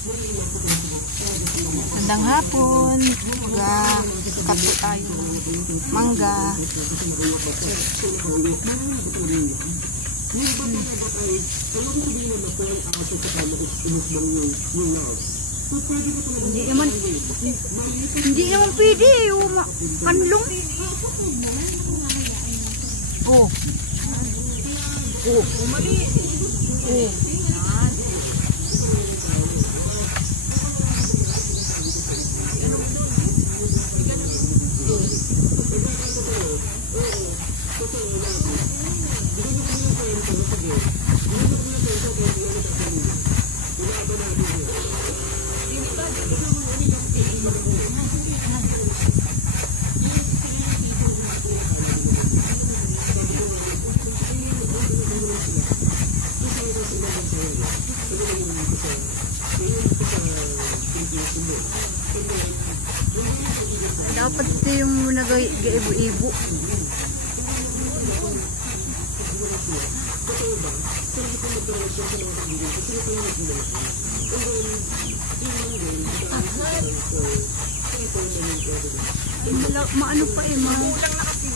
Magandang hapon. Kapo tayo. Mangga. Hindi naman pwede. Panlong. Oh. Oh, mali. Oh. Dapat ito yung nag-ibo-ibo. Maano pa eh, mahulang na kasi.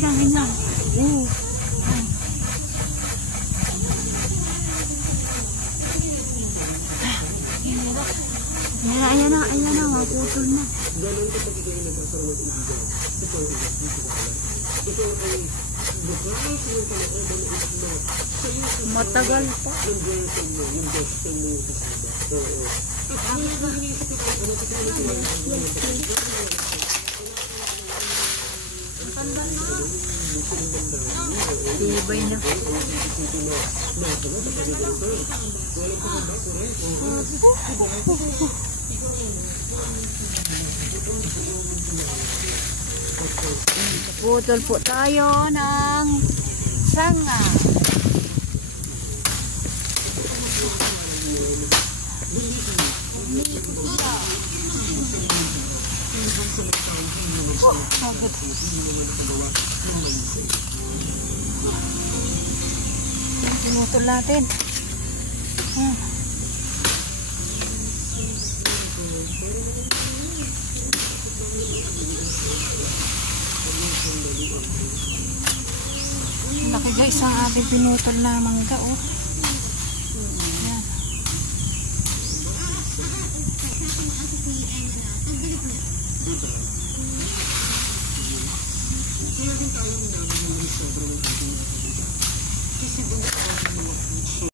Jangan lang. Ayan na, maputol na. Matagal pa. Tibay na. Putol po tayo ng sanga. Pinutol natin. Laki guys ang ating pinutol na mangga, oh. Yan. Kasi